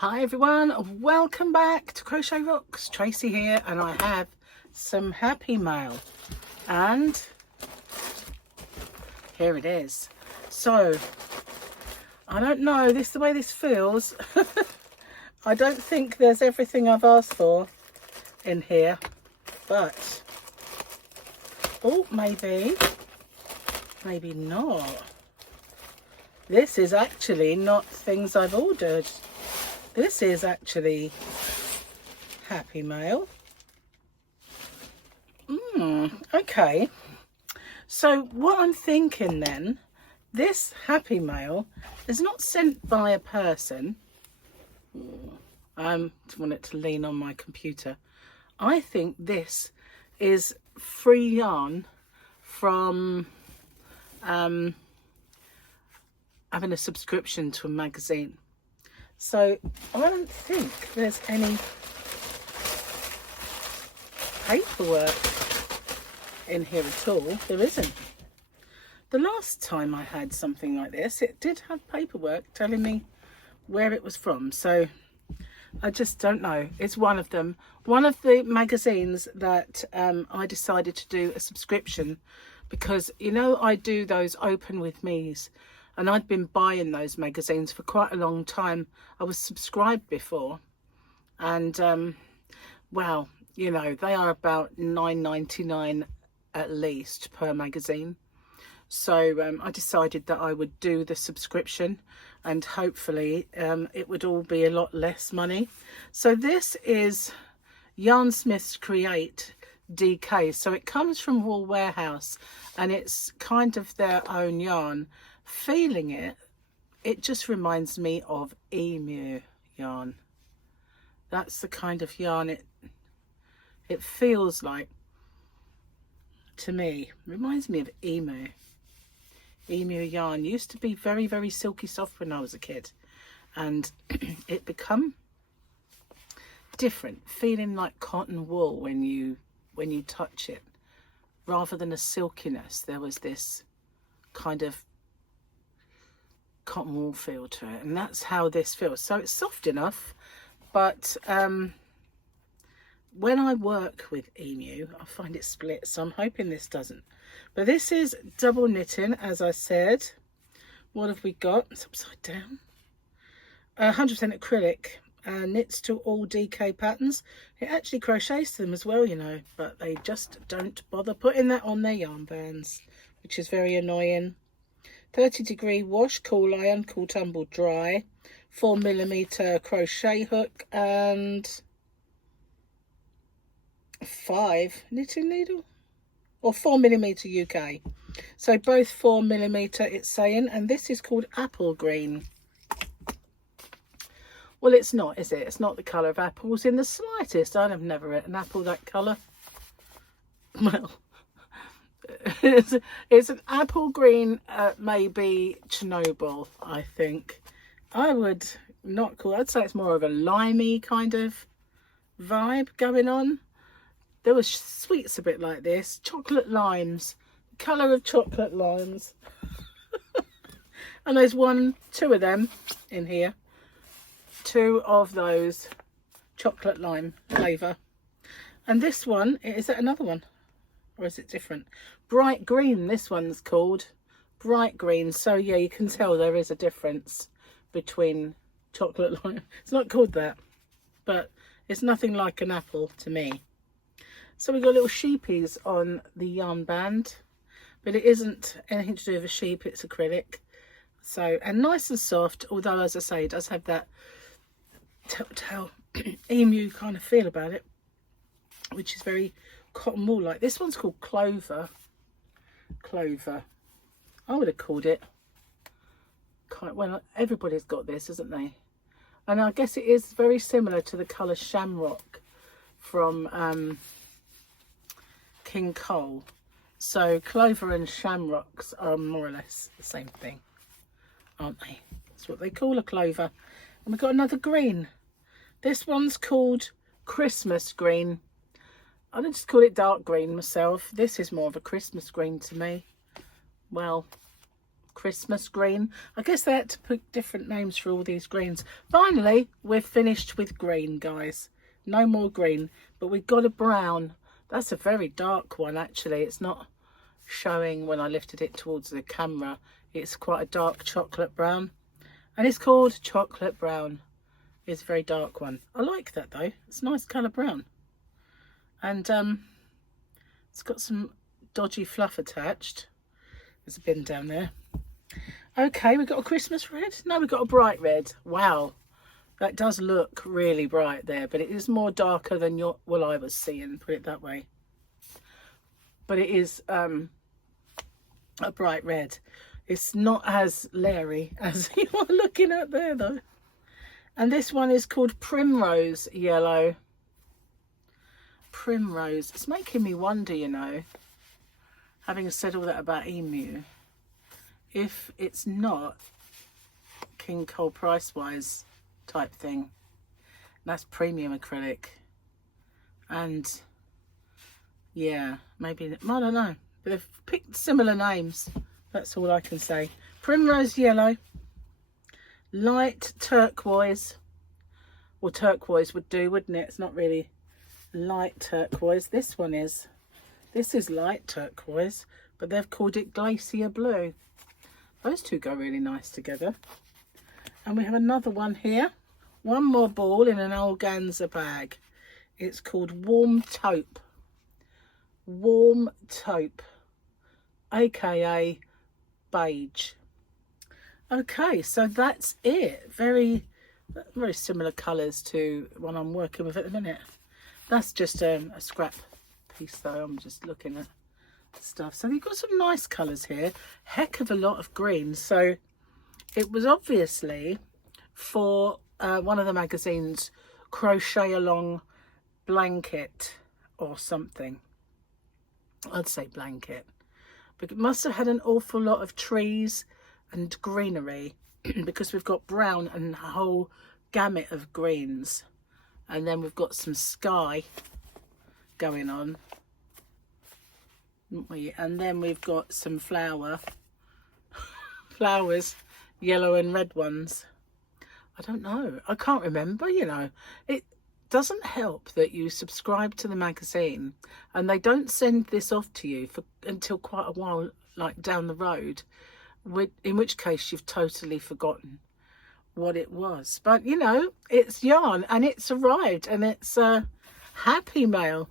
Hi everyone, welcome back to Crochet Rocks. Tracy here, and I have some happy mail, and here it is. So I don't know, the way this feels. I don't think there's everything I've asked for in here, but oh, maybe not. This is actually not things I've ordered. This is actually happy mail. Okay. So what I'm thinking then, this happy mail is not sent by a person. I want it to lean on my computer. I think this is free yarn from having a subscription to a magazine. So I don't think there's any paperwork in here at all. There isn't. The last time I had something like this, it did have paperwork telling me where it was from. So I just don't know. It's one of them. One of the magazines that I decided to do a subscription because, you know, I do those open with me's. And I'd been buying those magazines for quite a long time. I was subscribed before. And, well, you know, they are about $9.99 at least per magazine. So I decided that I would do the subscription, and hopefully it would all be a lot less money. So this is Yarnsmith's Create DK. So it comes from Wool Warehouse, and it's kind of their own yarn. Feeling it, it just reminds me of emu yarn. That's the kind of yarn it feels like to me. Reminds me of emu yarn. Used to be very, very silky soft when I was a kid, and it become different, feeling like cotton wool when you touch it, rather than a silkiness. There was this kind of cotton wool feel to it, and that's how this feels. So it's soft enough, but when I work with emu, I find it split, so I'm hoping this doesn't. But this is double knitting, as I said. What have we got? It's upside down. 100% acrylic, knits to all DK patterns. It actually crochets to them as well, you know, but they just don't bother putting that on their yarn bands, which is very annoying. 30-degree wash, cool iron, cool tumble dry, 4mm crochet hook, and 5 knitting needle, or 4mm UK. So both 4mm it's saying, and this is called apple green. Well, it's not, is it? It's not the colour of apples in the slightest. I'd have never read an apple that colour. Well, it's an apple green, maybe Chernobyl, I think. I would not call, I'd say it's more of a limey kind of vibe going on. There was sweets a bit like this, chocolate limes, colour of chocolate limes. And there's two of them in here. 2 of those chocolate lime flavour. And this one, is that another one? Or is it different? Bright green, this one's called bright green. So yeah, you can tell there is a difference between chocolate lime. It's not called that, but it's nothing like an apple to me. So we've got little sheepies on the yarn band, but it isn't anything to do with a sheep, it's acrylic. So, and nice and soft, although as I say, it does have that telltale emu kind of feel about it, which is very cotton wool like. This one's called Clover. I would have called it, well, everybody's got this, isn't they? And I guess it is very similar to the colour Shamrock from King Cole. So Clover and Shamrocks are more or less the same thing, aren't they? That's what they call a clover. And we've got another green. This one's called Christmas green. I just call it dark green myself. This is more of a Christmas green to me. Well, Christmas green. I guess they had to put different names for all these greens. Finally, we're finished with green, guys. No more green, but we've got a brown. That's a very dark one, actually. It's not showing when I lifted it towards the camera. It's quite a dark chocolate brown, and it's called chocolate brown. It's a very dark one. I like that though. It's a nice colour brown, and it's got some dodgy fluff attached. There's a bin down there. Okay, we've got a Christmas red. No, we've got a bright red. Wow, that does look really bright there, but it is more darker than well, I was seeing, put it that way. But it is a bright red. It's not as leery as you are looking at there though. And this one is called Primrose Yellow. Primrose. It's making me wonder, you know, having said all that about emu, if it's not King Cole price wise type thing. That's premium acrylic. And yeah, maybe, I don't know, but they've picked similar names. That's all I can say. Primrose Yellow, light turquoise. Well, turquoise would do, wouldn't it? It's not really light turquoise. This one is. This is light turquoise, but they've called it glacier blue. Those two go really nice together. And we have another one here. One more ball in an organza bag. It's called Warm Taupe. Warm Taupe, aka beige. Okay, so that's it. Very similar colours to what I'm working with at the minute. That's just a scrap piece though. I'm just looking at stuff. So you've got some nice colours here. Heck of a lot of green. So it was obviously for one of the magazines, Crochet Along blanket or something. I'd say blanket. But it must have had an awful lot of trees and greenery because we've got brown and a whole gamut of greens. And then we've got some sky going on. And then we've got some flowers, yellow and red ones. I don't know. I can't remember, you know. It doesn't help that you subscribe to the magazine and they don't send this off to you until quite a while, like down the road, in which case you've totally forgotten what it was. But, you know, it's yarn and it's arrived and it's a happy mail.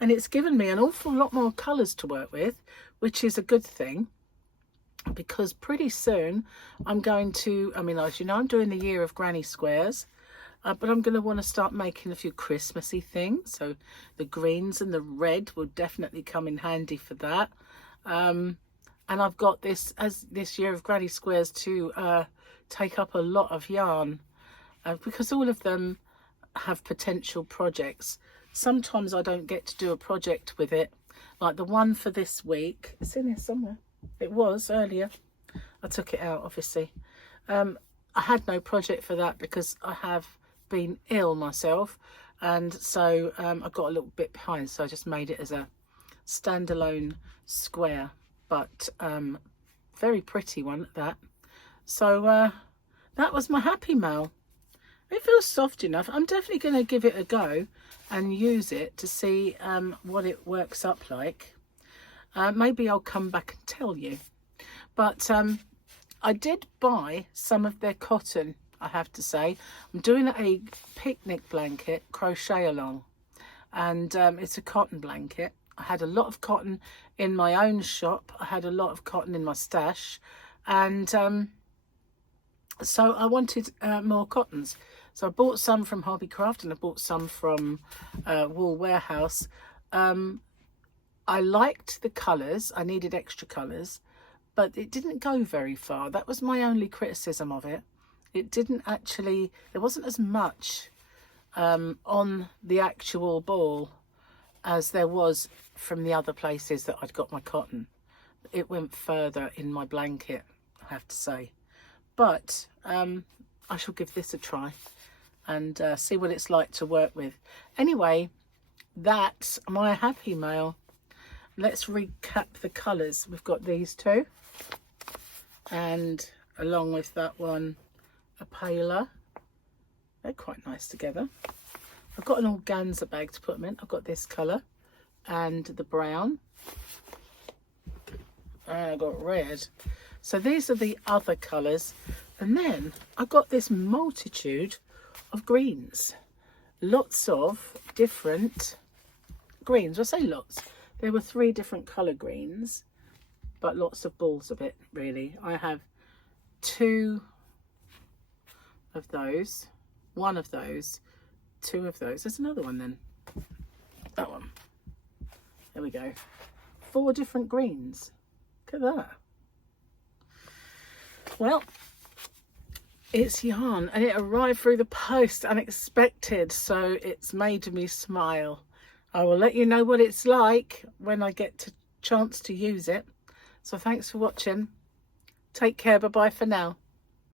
And it's given me an awful lot more colours to work with, which is a good thing, because pretty soon I'm going to, I mean, as you know, I'm doing the year of granny squares, but I'm going to want to start making a few Christmassy things. So the greens and the red will definitely come in handy for that. And I've got this, as this year of granny squares, to take up a lot of yarn, because all of them have potential projects. Sometimes I don't get to do a project with it, like the one for this week. It's in here somewhere. It was earlier. I took it out, obviously. I had no project for that because I have been ill myself, and so I got a little bit behind, so I just made it as a standalone square, but very pretty one at that. So that was my happy mail. It feels soft enough. I'm definitely going to give it a go and use it to see what it works up like. Maybe I'll come back and tell you. But I did buy some of their cotton, I have to say. I'm doing a picnic blanket, Crochet Along, and it's a cotton blanket. I had a lot of cotton in my own shop. I had a lot of cotton in my stash, and so I wanted more cottons. So I bought some from Hobbycraft and I bought some from Wool Warehouse. I liked the colours. I needed extra colours, but it didn't go very far. That was my only criticism of it. It didn't actually, there wasn't as much on the actual ball as there was from the other places that I'd got my cotton. It went further in my blanket, I have to say. But I shall give this a try and see what it's like to work with. Anyway, that's my happy mail. Let's recap the colours. We've got these two. and along with that one a paler. They're quite nice together. I've got an organza bag to put them in. I've got this colour and the brown, and I've got red. So these are the other colours, and then I've got this multitude of greens, lots of different greens. I say lots, there were 3 different colour greens, but lots of balls of it really. I have 2 of those, 1 of those, 2 of those. There's another one then, that one. There we go. 4 different greens. Look at that. Well, it's yarn and it arrived through the post unexpected, so it's made me smile. I will let you know what it's like when I get a chance to use it. So thanks for watching. Take care. Bye bye for now.